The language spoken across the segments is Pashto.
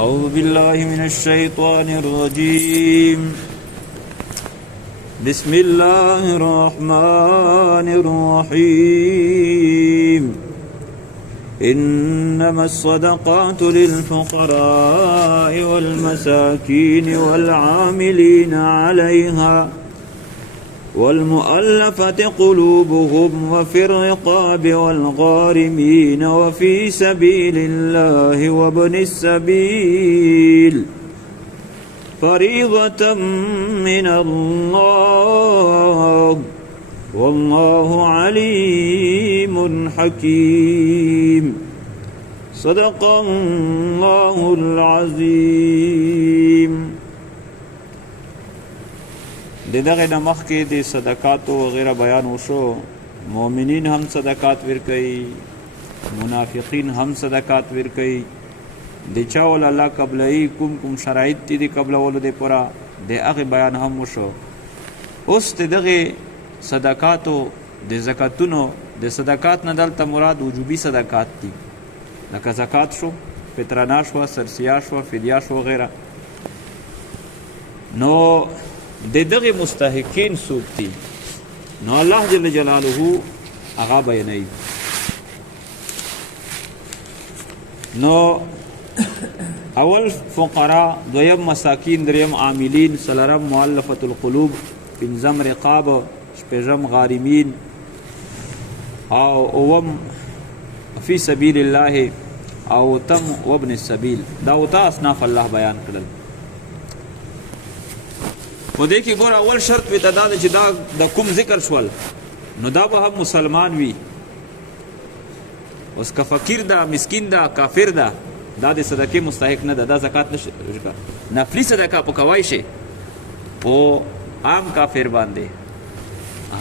أعوذ بالله من الشيطان الرجيم بسم الله الرحمن الرحيم إنما الصدقات للفقراء والمساكين والعاملين عليها والمؤلفة قلوبهم وفي الرقاب والغارمين وفي سبيل الله وابن السبيل فريضة من الله والله عليم حكيم صدق الله العظيم. دغه نمخ کې د صدقات او غیره بیان وشو. مؤمنین هم صدقات ورکوي، منافقین هم صدقات ورکوي. د چا ول الله قبلای کوم شرایط دي قبل ول د پورا د هغه بیان هم وشو. اوس دغه صدقات او د زکاتونو د صدقات نه دلته مراد وجوبي صدقات دي، لکه زکات شو، فطرانه شو، سرسیا شو، فدیه شو غیره. نو د دغه مستحقین څوک دي؟ نو الله جل جلاله هغه بیانوي. نو اول فقراء، دویم مساکین، دریم عاملین، څلورم مؤلفة القلوب، پنځم رقاب، شپږم غارمین، او اوم فی سبیل الله، او تم وابن السبیل. دا اوته اصناف الله بیان کړل. په دې کې ګور اول شرط وي دا چې دا د کوم ذکر شول نو دا به هم مسلمان وي. اوس که فقیر ده، مسکین ده، کافر ده، دا د صدقې مستحق نه ده، دا زکات نشي. نفلي صدقه په کوای شي په عام کافر باندې،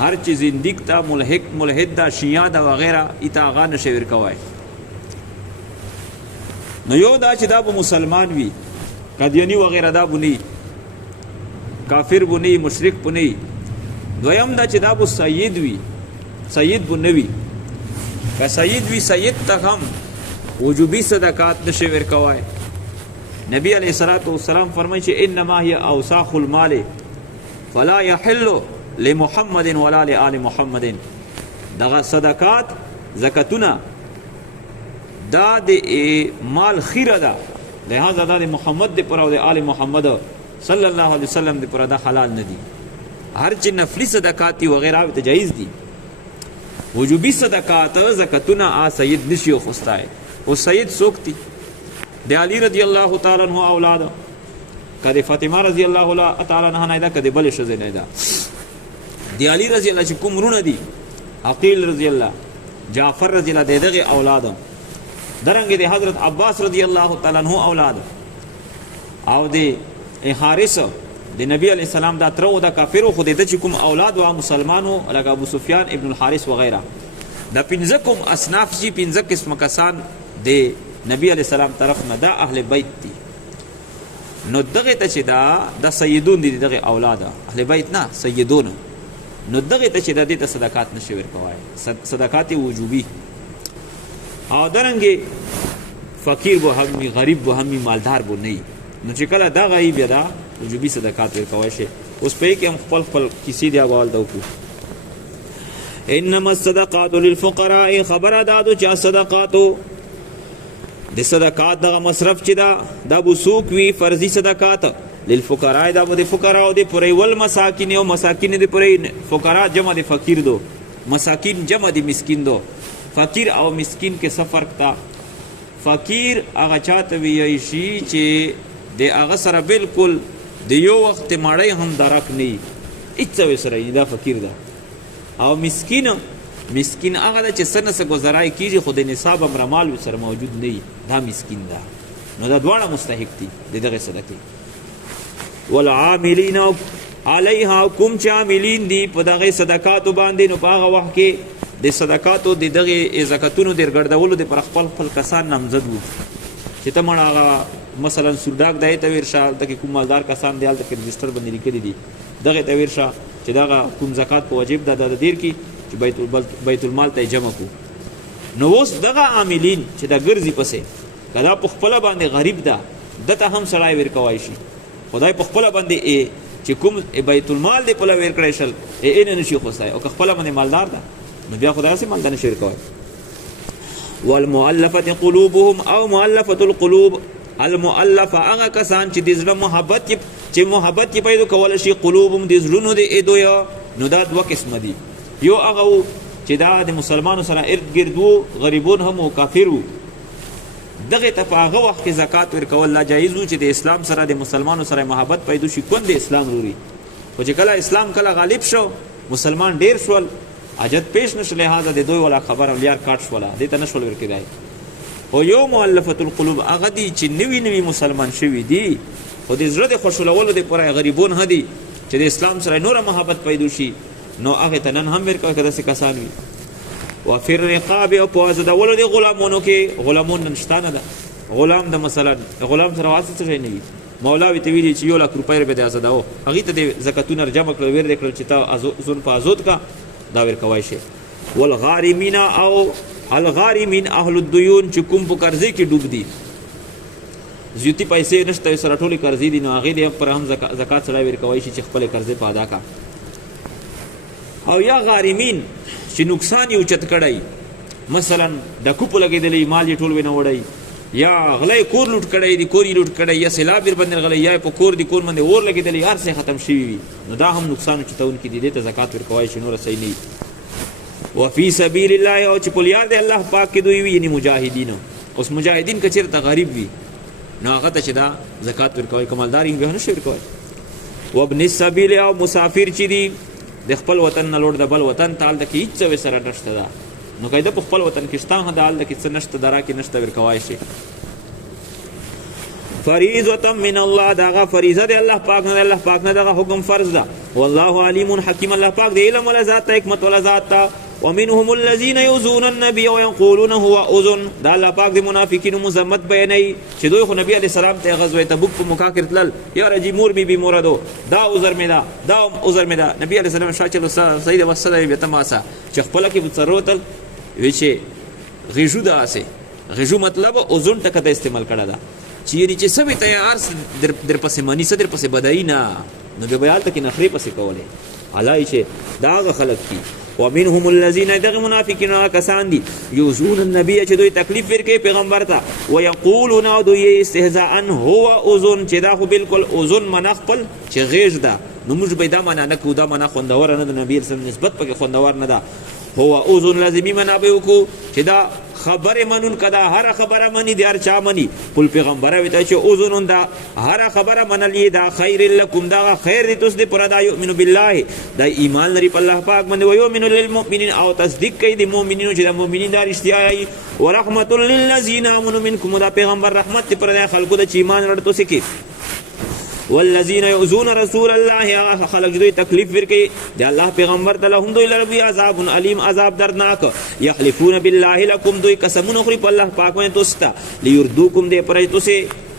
هر چی زندګ ته ملحد ده، شیعه ده وغیره، ایته هغه نشي ورکوای. نو یو دا چې دا به مسلمان وي، قادیانی وغیره دا بنی، کافر بنی، مشرک بنی. دویم دا چې دا به سید وي، سید بنوي. که سید وي، سید ته هم وجوبی صدقات نشي ورکوای. نبی علیہ الصلوۃ والسلام فرمایي چې انما هي اوساخ المال فلا يحل لمحمد ولا لآل محمد. دغه صدقات زکاتونه دا د مال خیره ده، لہذا دا د محمد دی پر او د آل محمد صلی الله علیه وسلم دی پر دا حلال نه دي. هر چې نفلی صدقات وغیرہ ته جایز دي. وجوبی صدقات زکاتونه سید نشي خوستای. او سید څوک دي؟ د علی رضی الله تعالی عنہ اولاد، کده فاطمه رضی الله تعالی عنها نه ده، کده بل شزه نه ده. د علی رضی الله چې کوم رونه دي، عقیل رضی الله، جعفر رضی الله دغه اولاد، درنګ د حضرت عباس رضی الله تعالی عنہ اولاد، او د حارث د نبی علیہ السلام دا ترو دا کافرو خو د چې کوم اولاد او مسلمانو لکه ابو سفیان ابن الحارث وغیرہ، دا پنځه کوم اصناف چې پنځه قسم کسان د نبی علیہ السلام طرف نه دا اهل بیت دي. نو دغه ته چې دا سیدون دي، دغه اولاد اهل بیت نه سیدون. نو دغه ته چې د دې صدقات نشي ورکوای، صدقات وجوبي. او درنګي فقیر به هم، غریب به هم، مالدار به نه. نو چې کله دا غي بیا دا وجوبي صدقات ورکوای شي. اوس په کې هم خپل کیسې دی اول دا وکړو. انما الصدقات للفقراء، خبر دادو چې صدقاتو د صدقات دغه مصرف چې دا بوسوک وی فرضي صدقات للفقراء، دا د فقراء او د پرې ول مساکین او مساکین د پرې فقراء جمع د فقیر دو، مساکین جمع د مسکین دو. فقیر او مسکین کې څه فرق تا؟ فقیر هغه چاته وی شي چې د هغه سره بالکل د یو وخت مړی هم درک نه هیڅ سره دا فقیر ده. او مسکین هغه ده چې سنه سه گذرای کیږي خو د نصاب امر مال سره موجود نه، دا مسکین ده. نو دا دواړه مستحق دي دغه صدقې. والعاملین علیها، کوم چې عاملین دي په دغه صدقاتو باندې، نو په هغه وخت کې د صدقاتو د دغه زکاتونو د ګرځولو د پر خپل کسان نامزد وو چې ته مړه هغه مثلا سوداک دای ته ورشه، دغه کوم مالدار کسان دی هلته کې رجسټر باندې لیکلي دي، دغه ته ورشه چې دغه کوم زکات په واجب ده د دیر کې چې بیت المال ته جمع کو. نو اوس دغه عاملین چې دا ګرځي پسې کدا په خپل باندې غریب ده، دته هم سړی ورکوای شي. خدای په خپله باندې چې کوم بیت المال دی پله ور کړی شل نه نشي خوستی، او که خپله باندې مالدار ده نو بیا خو داسې مال ته نشي ورکوی. والمؤلفة قلوبهم او مؤلفة القلوب، المؤلفه هغه کسان چې د زړه محبت یې پیدا کولی شي، قلوبهم د زړونو د دوی، نو دا دوه قسمه دي. یو هغه چې دا د مسلمانو سره ارد ګرد وو، غریبون هم و، کافر وو، دغه ته په هغه وخت کې زکات ورکول ناجایز وو چې د اسلام سره د مسلمانو سره محبت پیدا شي، کون د اسلام روري. خو چې کله اسلام کله غالب شو، مسلمان ډیر شول، حاجت پیش نشو، لہذا د دوی والا خبره لیار کاټ شوله، دې ته نشول ورکېدای. او یو مؤلفة القلوب هغه دي چې نوي مسلمان شوي دي، خو د زړه د خوشحالولو دپاره غریبون ها دي چې د اسلام سره نوره محبت پیدا شي، نو هغې ته نن هم ورکوي که داسې کسان وي. وفي الرقاب او په آزادولو د غلامونو کې، غلامون نن شته نه ده. غلام د مثلا غلام سره واسطه څه شی نه وي، مولاوي ته ویلي چې 1 لک روپۍ به د آزادوه، هغې ته د زکاتونه جمع کړل، ویر دې کړل چې تا ځون په آزاد کا، دا ورکوای شي. والغارمین او الغارمین اهل الدیون چې کوم په قرضې کې ډوب دي، زیوتی پیسې نشته سره ټولې قرضې دي، نو هغې دې پر هم زکات سړی ورکوای شي چې خپلې قرضې په ادا کا. او یا غارمین چې نقصان یې اوچت کړی، مثلا ډکو په لګېدلی، مال یې ټول ونه وړی، یا غلی کور لوټ کړی دی، کور یې لوټ کړی، یا سیلاب یې باندې غلی، یا په کور دی کور باندې اور لګېدلی، هر څه ختم شوي وي، نو دا هم نقصان اوچتونکي دي، دې ته زکات ورکوای شي، نور صحیح نه. وفي سبیل الله او چې په لار د الله پاک کې دوی وي، یعنی مجاهدین. اوس مجاهدین که چېرته غریب وي نو هغه ته چې دا زکات ورکوي، کمالدار یې بیا نشي ورکوی. وابن السبیل او مسافر چې دي د خپل وطن نه لوړ د بل وطن ته، هلته کې هېڅ څه سره نشته ده، نو که د په خپل وطن کې شته هم د هلته کې څه نشته، د را کې نشته، ورکوای شي. فریضة من الله، دا هغه فریضه د الله پاک نه، الله پاک نه دغه حکم فرض ده. والله علیم حکیم، الله پاک د علم والا ذات ته، حکمت والا ذات ته. ومنهم الذين يؤذون النبي ويقولون هو اذن، دا الله پاک د منافقینو مذمت بیانوي چې دوی خو نبی علیه السلام ته غزوه تبوک په موقع کې تلل، یا رجی مور بی موردو، دا عذر مې ده، دا عذر مې ده. نبی علیه السلام شاه چلو سید وسده به تماسا چې خپل کې بڅروتل وی چې غیجو ده اسه غیجو مطلب اذن ټکه ته استعمال کړه ده چې سبي تیار در پسې مانی صدر پسې بدای نه، نو به بیان ته کې نخري پسې کوله علای چې دا خلک کی. ومنهم الذين دغ منافقین کسان دي یؤذون النبي چې دوی تکلیف ورکوي پیغمبر ته، ويقولون دوی استهزاء هو اذن، چې دا خو بالکل اذن معنا خپل چې غیږ ده، نو موږ به دا معنا نه کوو، دا معنا خوندور نه ده، نبی رسول نسبت پکې خوندور نه ده. هو اذن لازمي معنا به وکړو چې دا خبر منون کدا هر خبره منی دی، هر چا منی. قل پیغمبر ویتا چې اذن دا هر خبره منلی دا خیر لکم، دا خیر دی تاسو دې پر دا یؤمن بالله، دا ایمان لري په الله پاک باندې، و یؤمن للمؤمنین او تصدیق کوي د مؤمنینو چې د مؤمنین دا رښتیا وي. ورحمت للذین آمنوا منکم، دا پیغمبر رحمت پر خلکو د چې ایمان لري تاسو کې. والذین یؤذون رسول الله، خلق دوی تکلیف ورکي د الله پیغمبر ته، لهم دوی لربي عذاب علیم، عذاب دردناک. یحلفون بالله لکم، دوی قسمونه خوري په الله پاک باندې تاسو ته، لیردوکم دې پرې تاسو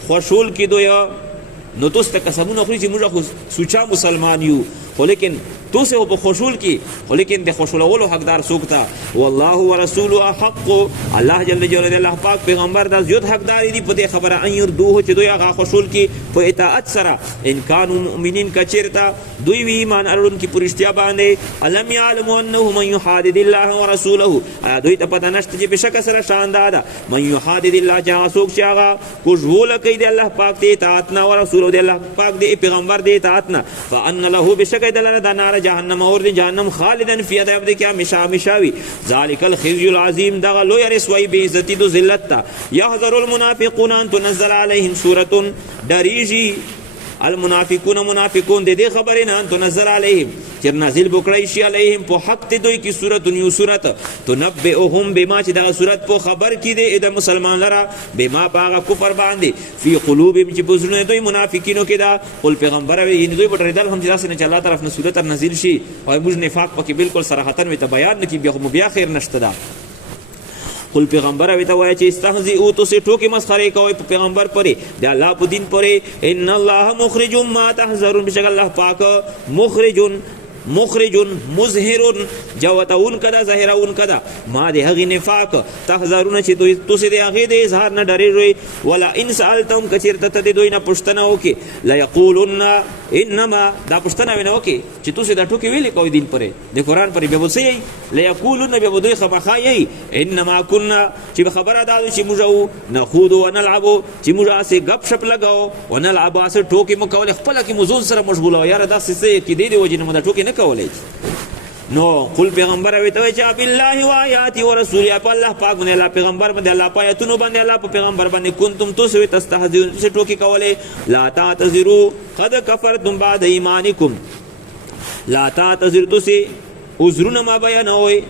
خوشول کی دوی، نو تاسو ته قسمونه خوري چې موږ سوچا مسلمان یو، خو لیکن تاسو په خوشول کی، خو لیکن د خوشولولو حقدار څوک ته؟ والله ورسوله حق، الله جل جلاله الله پاک پیغمبر دا زیات حقدار دي په دې خبره ان يردوه چې دوی هغه خوشول کی په اطاعت سره، ان كانوا مؤمنین کچرتا دوی وی ایمان اړون کی پرشتیا باندې. الم يعلم انه من يحادد الله ورسوله، دوی ته پته نشته چې بشک سره شاندار ده، من يحادد الله جا څوک چې هغه کوژول کوي د الله پاک ته اطاعت نه، ورسوله د الله پاک د پیغمبر د اطاعت نه، فان له بشک دلره د نار جهنم اور دی جهنم خالدن فی ادب دی کیا مشاوی. ذالک الخزي العظیم، دغه لوی رسوایی بے عزتی دو ذلت تا. یحذر المنافقون ان تنزل علیهم سورة، دریجی المنافقون منافقون دے خبرین ان تنزل علیهم، چر نازل بکړی شي علیهم په حق ته دوی کی صورت نیو صورت، تنبئهم بما چې دا صورت په خبر کی دی د مسلمان لرا، بما باغ کفر باندې فی قلوبهم چې بزرونه دوی منافقینو کې دا. قل پیغمبر وی دوی بټریدل هم جلاسه نه الله طرف نه صورت نازل شي، او موږ نفاق پکې بالکل صراحتن وی ته بیان نکي، بیا خیر نشته دا. قل پیغمبر وی ته وای چې استهزئوا، تاسو ټوکی مسخره کوي په پیغمبر پرې د الله په دین پرې. ان الله مخرج ما تحذرون، بشک الله پاک مخرج مخرج مظهر جوتون کدا ظاهرون کدا ما د هغې نفاق تحذرونه چې تاسې د هغې د اظهار نه ډارېږئ ولا ان سألتهم که چېرته ته د دوی نه پوښتنه وکړې لیقولن انما دا پوښتنه وینه وکړې چې تاسې دا ټوکې ویلې کوئ دین پرې د قرآن پرې بیا به څه یئ لیقولن بیا به دوی خامخا یئ انما کنا چې خبره دا ده چې موږ وو نخوض ونلعبو چې موږ هسې ګپ شپ لګوو ونلعبو هسې ټوکې مو کولې خپله کې مو ځون سره مشغوله وه یاره داسې څه یې کېدې د وجې نه مو دا ټوکې نه کولی نو قل پیغمبر ورته وایي چې بالله و آیاته و رسوله په الله پاک باندې الله پیغمبر باندې الله په آیاتونو باندې الله په پیغمبر باندې کنتم تاسو تستهزئون چې ټوکې کولې لا تعتذروا قد کفرتم بعد ایمانکم لا تعتذروا تاسې عذرونه ما بیانوئ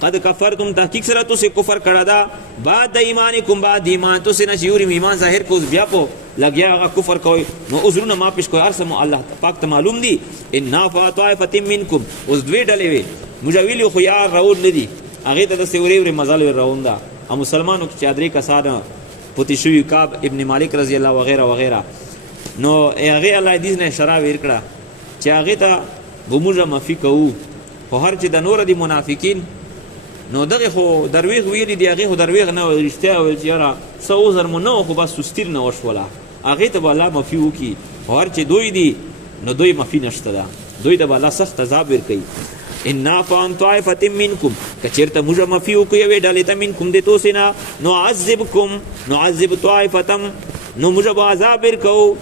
قد کفرتم تحقیق سره تاسې کفر کړه دا بعد ایمانکم بعد ایمان تاسې نه چې یوري ایمان ظاهر کو بیا په لګیا هغه کفر کوئ نو عذرونه ما پیش کوئ هر څه الله پاک ته معلوم دي ان نافع طائفة منکم اوس دوې ډلې وې موږ ویلي خو یار راون نه دي هغې ته داسې ورې ورې مزل ور راون ده او مسلمانو کې چې درې کسانه پوتې شوي کعب ابن مالک رضی الله وغیره وغیره نو هغې الله دې نه اشاره ویر کړه چې هغې ته به موږ معافي کوو خو هر چې د نوره دي منافقین نو دغه خو درویغ ویلي دي هغې خو درویغ نه ویل رښتیا ویل چې یاره څه عذر مو نه و خو بس سستي نه وشوله هغې ته به الله معافي وکړي خو هر چې دوی دي نو دوی معافي نشته ده دوی ته به الله سخت عذاب ورکوي ان نعفو عن طائفة منکم که چېرته موږ معافي وکړو یوې ډلې ته منکم د تاسې نه نعذب طائفة نو موږ به عذاب ورکوو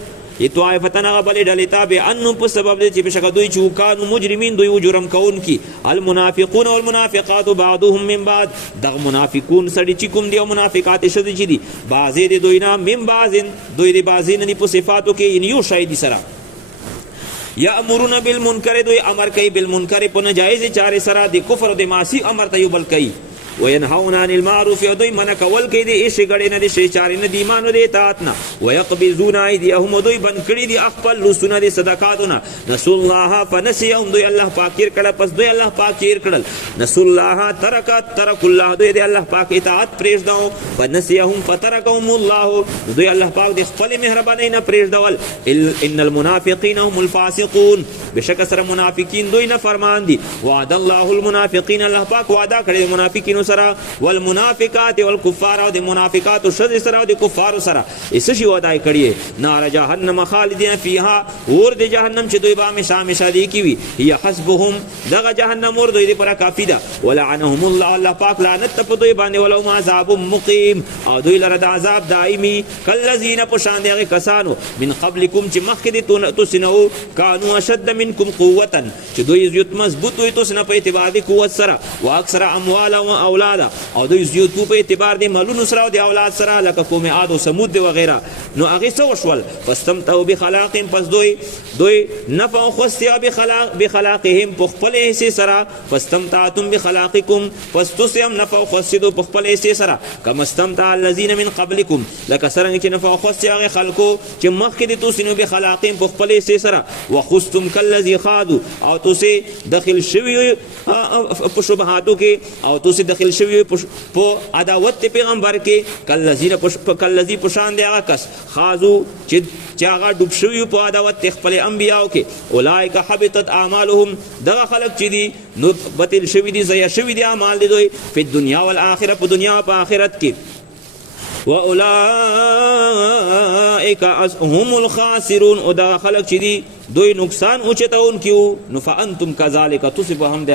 طائفتن هغه بلې ډلې ته بأنهم په سبب دی چې بېشکه دوی چې کانو مجرمین دوی و جرم کوونکي المنافقون والمنافقات بعضهم من بعض دغه منافقون سړي چې کوم دي او منافقات ښځې چې دي بعضې د دوی نه من بعض دوی د بعضې نه دي په صفاتو کې یعنې یو شی دي سره یامرون بالمنکر دوی امر کوي بالمنکر په ناجایزې چارې سره د کفر او د معاصي امر ته یو بل کوي وینهون عن المعروف او دوی منع کول کوي د ایشې ګړې نه د ښې چارې نه د ایمان او د اطاعت نه ویقبضون ایدیهم دوی بند کړي دي خپل لوسونه د صدقاتو نه نسوا الله فنسیهم دوی الله پاک هېر کړه پس دوی الله پاک هېر کړل نسوا الله ترک الله دوی د الله پاک اطاعت پرېږدو فنسیهم فترکهم الله دوی الله پاک د خپلې مهربانۍ نه پرېږدول ان المنافقین هم الفاسقون بشک سره منافقین دوی نه فرمان دي وعد الله المنافقین الله پاک وعده کړی منافقینو سره والمنافقات والکفار او د منافقات ښځې سره او د کفارو سره څه شي وعده یې کړې نار جهنم خالدین فیها اور د جهنم چې دوی به همیشه همیشه دې کې وي هي حسبهم دغه جهنم اور دوی دپاره کافي ده ولعنهم الله الله پاک لعنت ته په دوی باندې ولهم عذاب مقیم او دوی لره د عذاب دایمي کالذین په شان د هغې کسانو من قبلکم چې مخکې د تاسې نه وو کانو اشد منکم قوة چې دوی زیات مضبوط وي تاسې نه په اعتبار د قوت سره واکثر اموالا و اولادا او دوی زیات په اعتبار د مالونو سره او د اولاد سره لکه قوم عاد او ثمود وغیره نو هغې څه وشول فاستمتعوا بخلاقهم پس دوی نفع خوستیا بخلاقهم په خپل حصې سره فاستمتعتم بخلاقکم پس تاسې هم نفع خوستېدو په خپل حصې سره کما استمتع الذین من قبلکم لکه څرنګه چې نفع خوستې هغې خلکو چې مخکې د تاسې نو بخلاقهم په خپل حصې سره وخستم کالذي خاضوا او تاسې داخل شوي په شبهاتو کې او تاسې داخل شوي په عداوت د پیغمبر کې کالذي په شان د هغه کس خاضو چې هغه ډوب شوي په عداوت د خپل انبیاو کې اولئک حبطت اعمالهم دغه خلک چې دي نو بطل شوي دي ضایع شوي دي اعمال د دوی په دنیا والآخره په دنیا او په آخرت کې واولئک هم الخاسرون او دا خلق چې دي دوی نقصان اوچتون کیو نو فانتم کذالک تصب هم د